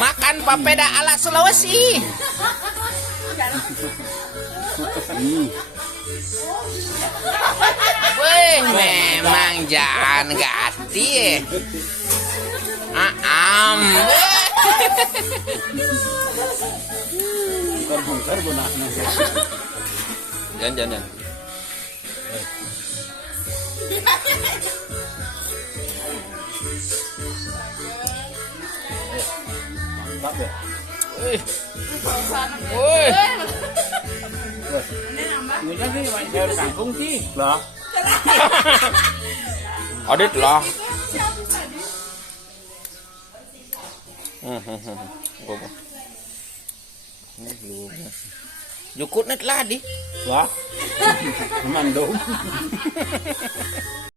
Makan papeda ala Sulawesi. Wih, memang jangan gati. Aam. Bongkar bonaknya. Jangan. Mantap ya. Wih. Ini sih sayur kangkung sih. Lah. Adit lah. Jukut net lah di. Wah. Mandum.